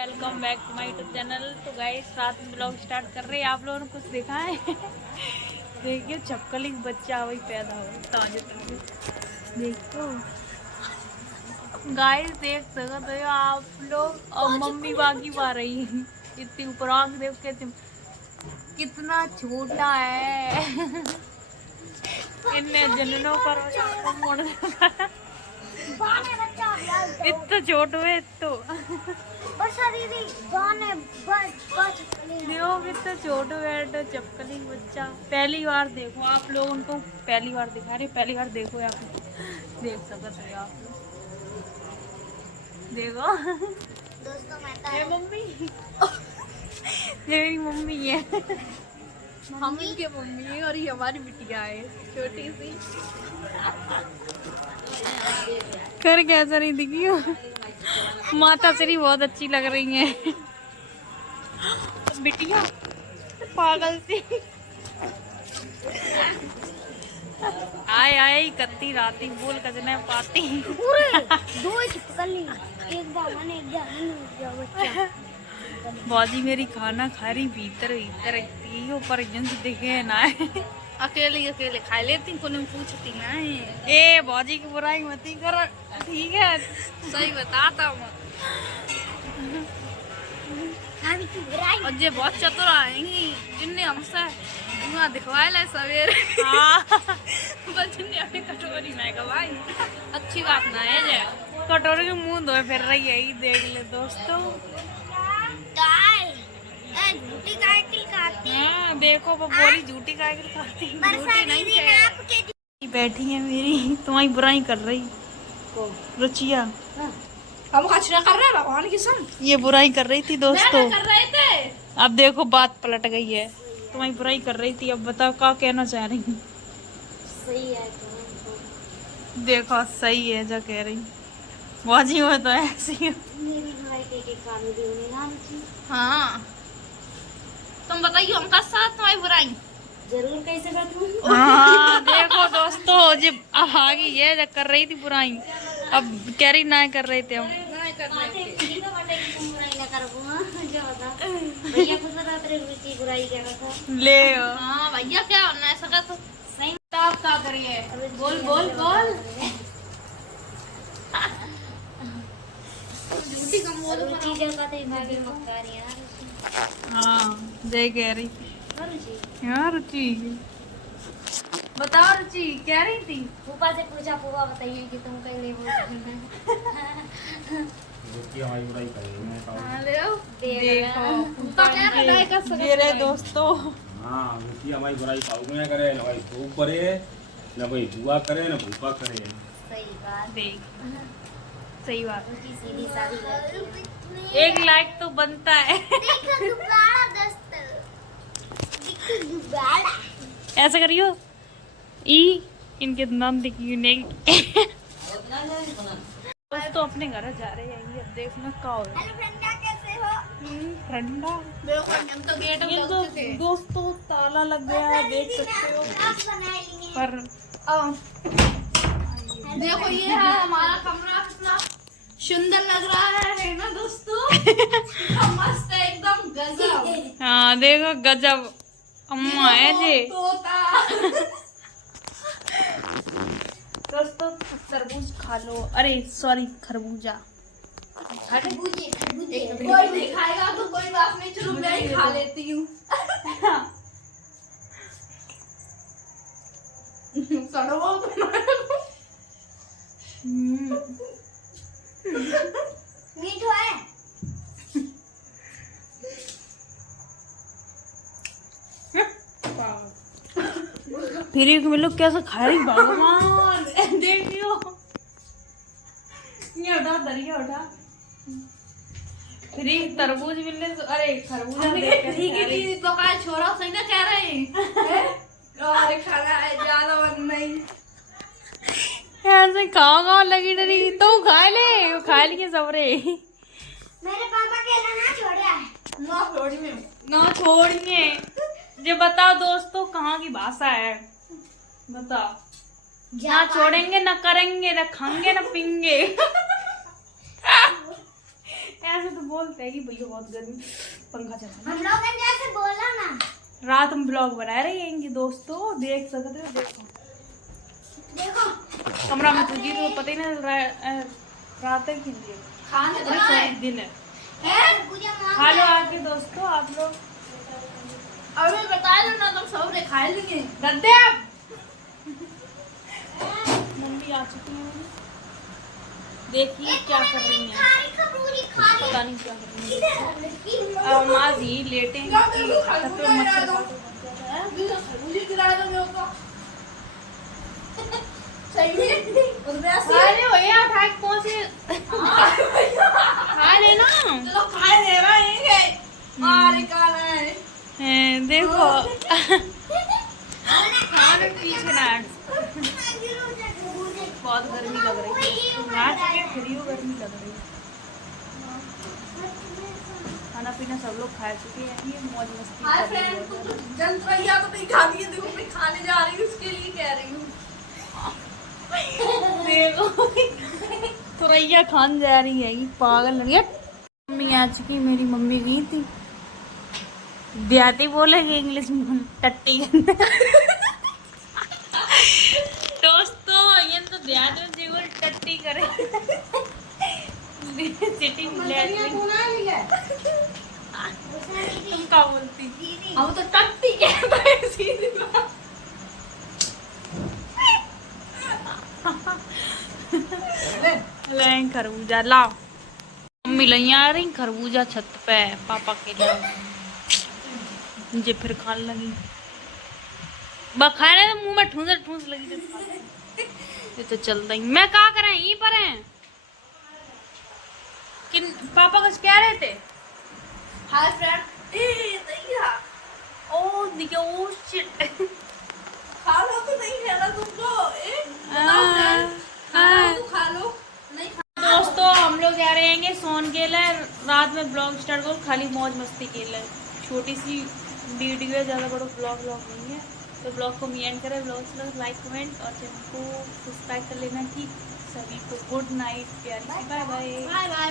Welcome back to my YouTube channel. तो guys रात में ब्लॉग स्टार्ट कर रहे हैं। आप लोगों ने कुछ देखा है? देखिए छपकली बच्चा वही पैदा हो ताजे ताजे। देखो गाइस देख सकते हो आप लोग। और मम्मी बाकी पा रही है इतनी ऊपर आँख देख के कितना छोटा है। इनने जननों पर इतना छोट है तो देखो कितना छोटो बैठो चपकली बच्चा। पहली बार देखो आप लोग उनको पहली बार दिखा रहे। पहली बार देखो आप देख सकते हो आप लोग। देखो दोस्तों ये मम्मी ये मेरी मम्मी है। हम इनके मम्मी है और ये हमारी बिटिया है छोटी सी। कर कैसा नहीं दिखी हो? माता श्री बहुत अच्छी लग रही है। बिटिया पागल सी आए आए कत्ती राती बोल कजने पाती पूरे दो चिपकली एक बामन एक बच्चा। बाजी मेरी खाना खा रही भीतर भीतर इतनी ऊपर जंस दिखे ना अकेले अकेले खा लेती को पूछती ना ए बाजी की बुराई मत कर ठीक है सही बताता हूँ। और ये बहुत चतुर आएंगी जिनने हमसे धुआं दिखवाए ले सवेरे। बस जिनने अपनी कटोरी में गवाई अच्छी बात ना है जे कटोरी के मुंह धोए फिर रही है। ही देख ले दोस्तों झूठी काइकिल खाती। हाँ देखो वो बोली झूठी काइकिल खाती झूठी नहीं है। बैठी है मेरी तुम्हारी बुराई कर रही रुचिया। हम खचरा कर रहे हैं भगवान की कसम। ये बुराई कर रही थी दोस्तों। कर रहे थे। अब देखो बात पलट गई है। तुम्हारी बुराई कर रही थी अब बताओ क्या कहना चाह रही। सही है देखो सही है जो कह रही बाजी हो तो ऐसी मेरी बुराई के कान दी उन्हें। हाँ तुम बताइए उनका साथ तुम्हारी बुराई जरूर कैसे करूं। हाँ देखो दोस्तों जी अब आ गई है जो कर रही थी बुराई अब कह रही ना कर रहे थे हम। ले हाँ भैया क्या होना ऐसा का तो सही आप क्या करिए बोल बोल बोल झूठी कम बोल हाँ जय कह रही थी यार रुचि बताओ रुचि कह रही थी। फूफा से पूछा फूफा बताइए कि तुम कहीं नहीं बोलते। देखो ये रहे दोस्तों। हाँ हमारी बुराई पाऊँ करे ना भाई धूप करे ना भाई बुआ करे ना भूपा करे। सही बात देख सही बात सीधी सादी एक लाइक तो बनता है। ऐसा करियो ई इनके नाम देखियो नहीं। बस तो अपने घर जा रहे हैं ये देखना क्या हो रहा है। ठंडा तो गेट ये तो दोस्तों ताला लग गया है देख सकते हो पर देखो ये है हमारा कमरा कितना सुंदर लग रहा है ना दोस्तों। मस्त है एकदम गजब। हाँ देखो गजब अम्मा है जी दोस्तों तरबूज खा लो। अरे सॉरी खरबूजा कोई नहीं खाएगा तो कोई बात नहीं चलो मैं ही खा लेती हूँ। मीठो है फिर एक में लोग कैसे खा रही भगवान देखियो ये उठा दरिया उठा फिर एक तरबूज मिलने अरे खरबूजा देख तो का छोरा सही ना कह रहे हैं। और खाना है ज्यादा नहीं ऐसे खाओ लगी डरी तो खा ले वो खा लिए सबरे। मेरे पापा कहना ना छोड़ा है ना छोड़ी में ना छोड़िए जो बताओ दोस्तों कहाँ की भाषा है बताओ। ना छोड़ेंगे ना करेंगे ना खाएंगे ना पीएंगे। ऐसे तो बोलते हैं कि भैया बहुत गर्मी, पंखा चला। हम लोग ने जैसे बोला ना, रात हम ब्लॉग बना रहे हैं दोस्तों, देख सकते हो। देखो देखो कमरा में तुझी तो पता ही ना चल रहा है, रात है कि खाने तो आए दिन है। पूजा मांग खा लो आके दोस्तों आप लोग। अभी बता दो ना, तुम सब ने खा लेंगे। गद्दे आप मम्मी आ चुकी है, देखिए क्या कर रही है, पता नहीं क्या कर रही है। अब माँ जी लेटेंगे तब पे मच्छर अरे भैया उठा के पहुंचे, खा लेना। चलो खाए दे रहे हैं। अरे कहाँ है? देखो खाने पीछे ना हट। बहुत गर्मी लग रही है, रात के फ्री हो, गर्मी लग रही है। खाना पीना सब लोग खा चुके हैं, ये मौज मस्ती हाय कर रहे फ्रेंड, हैं। तुम तो जंतरिया तो नहीं खा रही है, देखो मैं खाने जा रही हूँ, उसके लिए कह रही हूँ। देखो तुरैया खान जा रही है, पागल लग गया। मम्मी आ चुकी, मेरी मम्मी गई थी देहाती बोलेंगे इंग्लिश में टट्टी दोस्तों ये तो देहाती में जीवन टट्टी करे सिटिंग तुम क्या बोलती? हम तो टट्टी कहते हैं सीधी बात। लें खरबूजा लाओ, मम्मी लई आ रही खरबूजा छत पे पापा के लिए, मुझे फिर खाने लगी, बस खाने तो मुंह में ठूंस ठूंस लगी तो ये तो चलता ही। मैं क्या करें, यहीं पर हैं कि पापा कुछ कह रहे थे? हाय फ्रेंड, दैया ओ दिया ओ शिट खा लो तो नहीं खाना तुमको? बताओ फ्रेंड, खाना तो खा लो। नहीं खा दोस्तों हम लोग जा रहे हैं सोन के लिए, रात में ब्लॉग स्टार्ट करो, खाली मौज मस्ती के लिए, छोटी सी वीडियो है, ज़्यादा बड़ा ब्लॉग नहीं है। तो ब्लॉग को एंड करें, ब्लॉग से लाइक कमेंट और चैनल को सब्सक्राइब कर लेना। ठीक, सभी को गुड नाइट, प्यारी बाय बाय। Bye bye.